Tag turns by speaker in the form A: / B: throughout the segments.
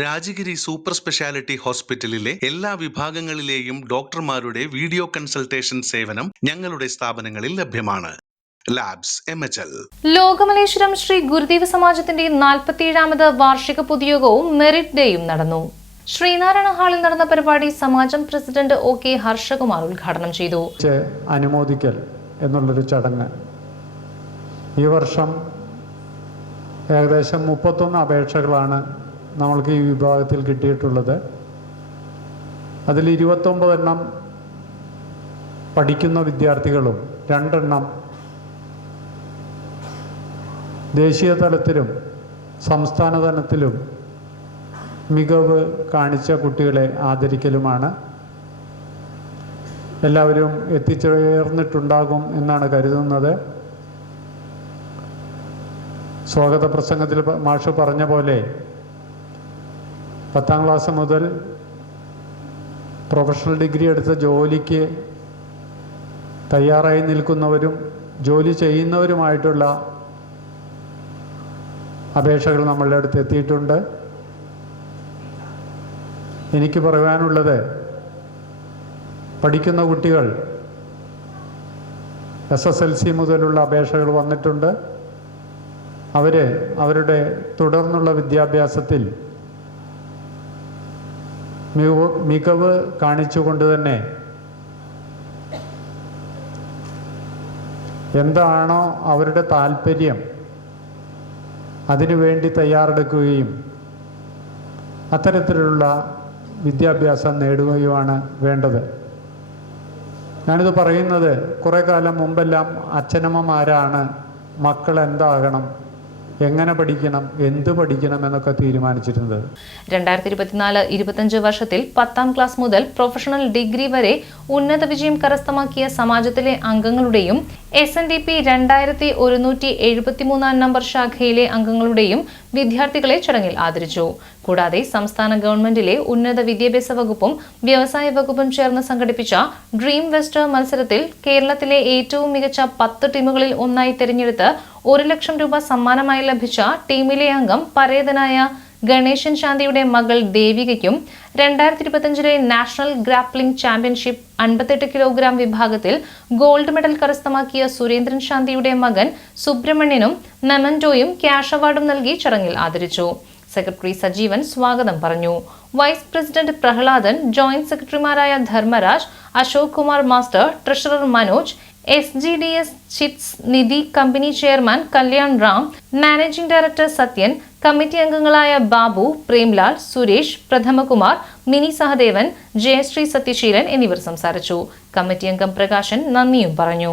A: Rajagiri super speciality ഹോസ്പിറ്റലിലെ എല്ലാ വിഭാഗങ്ങളിലെയും ഡോക്ടർമാരുടെ വീഡിയോ കൺസൾട്ടേഷൻ സേവനം ഞങ്ങളുടെ സ്ഥാപനങ്ങളിൽ ലഭ്യമാണ്. Labs M H L.
B: Lokamaleswaram Shri Gurudeva സമാജത്തിന്റെ നാൽപ്പത്തിയേഴാമത് വാർഷിക പൊതുയോഗവും മെറിറ്റ് ഡേയും നടന്നു. ശ്രീനാരായണ ഹാളിൽ നടന്ന പരിപാടി സമാജം പ്രസിഡന്റ് ഒ കെ ഹർഷകുമാർ ഉദ്ഘാടനം ചെയ്തു.
C: അനുമോദിക്കൽ എന്നുള്ളൊരു ചടങ്ങ്. ഈ വർഷം ഏകദേശം മുപ്പത്തൊന്ന് അപേക്ഷകളാണ് നമ്മൾക്ക് ഈ വിഭാഗത്തിൽ കിട്ടിയിട്ടുള്ളത്. അതിൽ ഇരുപത്തൊമ്പതെണ്ണം പഠിക്കുന്ന വിദ്യാർത്ഥികളും രണ്ടെണ്ണം ദേശീയ തലത്തിലും സംസ്ഥാന തലത്തിലും മികവ് കാണിച്ച കുട്ടികളെ ആദരിക്കലുമാണ്. എല്ലാവരും എത്തിച്ചേർന്നിട്ടുണ്ടാകും എന്നാണ് കരുതുന്നത്. സ്വാഗത പ്രസംഗത്തിൽ മാഷ് പറഞ്ഞ പോലെ പത്താം ക്ലാസ് മുതൽ പ്രൊഫഷണൽ ഡിഗ്രി എടുത്ത ജോലിക്ക് തയ്യാറായി നിൽക്കുന്നവരും ജോലി ചെയ്യുന്നവരുമായിട്ടുള്ള അപേക്ഷകൾ നമ്മളുടെ അടുത്ത് എത്തിയിട്ടുണ്ട്. എനിക്ക് പറയാനുള്ളത് പഠിക്കുന്ന കുട്ടികൾ എസ് എസ് എൽ സി മുതലുള്ള അപേക്ഷകൾ വന്നിട്ടുണ്ട്. അവർ അവരുടെ തുടർന്നുള്ള വിദ്യാഭ്യാസത്തിൽ മികവ് മികവ് കാണിച്ചുകൊണ്ട് തന്നെ. എന്താണോ അവരുടെ താല്പര്യം അതിനുവേണ്ടി തയ്യാറെടുക്കുകയും അത്തരത്തിലുള്ള വിദ്യാഭ്യാസം നേടുകയുമാണ് വേണ്ടത്. ഞാനിത് പറയുന്നത് കുറേ കാലം മുമ്പെല്ലാം അച്ഛനമ്മമാരാണ് മക്കൾ എന്താകണം എങ്ങനെ പഠിക്കണം എന്ത് പഠിക്കണം എന്നൊക്കെ തീരുമാനിച്ചിരുന്നത്?
B: രണ്ടായിരത്തി ഇരുപത്തിനാല് ഇരുപത്തഞ്ച് വർഷത്തിൽ പത്താം ക്ലാസ് മുതൽ പ്രൊഫഷണൽ ഡിഗ്രി വരെ ഉന്നത വിജയം കരസ്ഥമാക്കിയ സമാജത്തിലെ അംഗങ്ങളുടെയും എസ് എൻ ഡി പി രണ്ടായിരത്തി ഒരുന്നൂറ്റി എഴുപത്തിമൂന്നാം നമ്പർ ശാഖയിലെ അംഗങ്ങളുടെയും വിദ്യാർത്ഥികളെ ചടങ്ങിൽ ആദരിച്ചു. കൂടാതെ സംസ്ഥാന ഗവൺമെന്റിലെ ഉന്നത വിദ്യാഭ്യാസ വകുപ്പും വ്യവസായ വകുപ്പും ചേർന്ന് സംഘടിപ്പിച്ച ഡ്രീം വെസ്റ്റ് മത്സരത്തിൽ കേരളത്തിലെ ഏറ്റവും മികച്ച പത്ത് ടീമുകളിൽ ഒന്നായി തെരഞ്ഞെടുത്ത് ഒരു ലക്ഷം രൂപ സമ്മാനമായി ലഭിച്ച ടീമിലെ അംഗം പരേതനായ ഗണേശൻ ശാന്തിയുടെ മകൾ ദേവികയ്ക്കും രണ്ടായിരത്തി ഇരുപത്തിയഞ്ചിലെ നാഷണൽ ഗ്രാപ്ലിംഗ് ചാമ്പ്യൻഷിപ്പ് അൻപത്തെട്ട് കിലോഗ്രാം വിഭാഗത്തിൽ ഗോൾഡ് മെഡൽ കരസ്ഥമാക്കിയ സുരേന്ദ്രൻ ശാന്തിയുടെ മകൻ സുബ്രഹ്മണ്യനും മെമന്റോയും ക്യാഷ് അവാർഡും നൽകി ചടങ്ങിൽ ആദരിച്ചു. സെക്രട്ടറി സജീവൻ സ്വാഗതം പറഞ്ഞു. വൈസ് പ്രസിഡന്റ് പ്രഹ്ലാദൻ ജോയിന്റ് സെക്രട്ടറിമാരായ Dharmaraj Ashok Kumar master treasurer Manoj S G D S chits Nidhi company chairman Kalyan Ram managing director Sathyan committee അംഗങ്ങളായ ബാബു പ്രേംലാൽ സുരേഷ് പ്രഥമകുമാർ മിനി സഹദേവൻ ജയശ്രീ സത്യശീലൻ എന്നിവർ സംസാരിച്ചു. കമ്മിറ്റി അംഗം പ്രകാശൻ നന്ദിയും പറഞ്ഞു.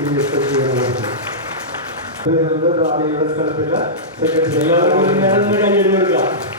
C: ബിനി എല്ലാവർക്കും ഞാനൊന്ന് കൈയ്യടി കൊടുക്കാം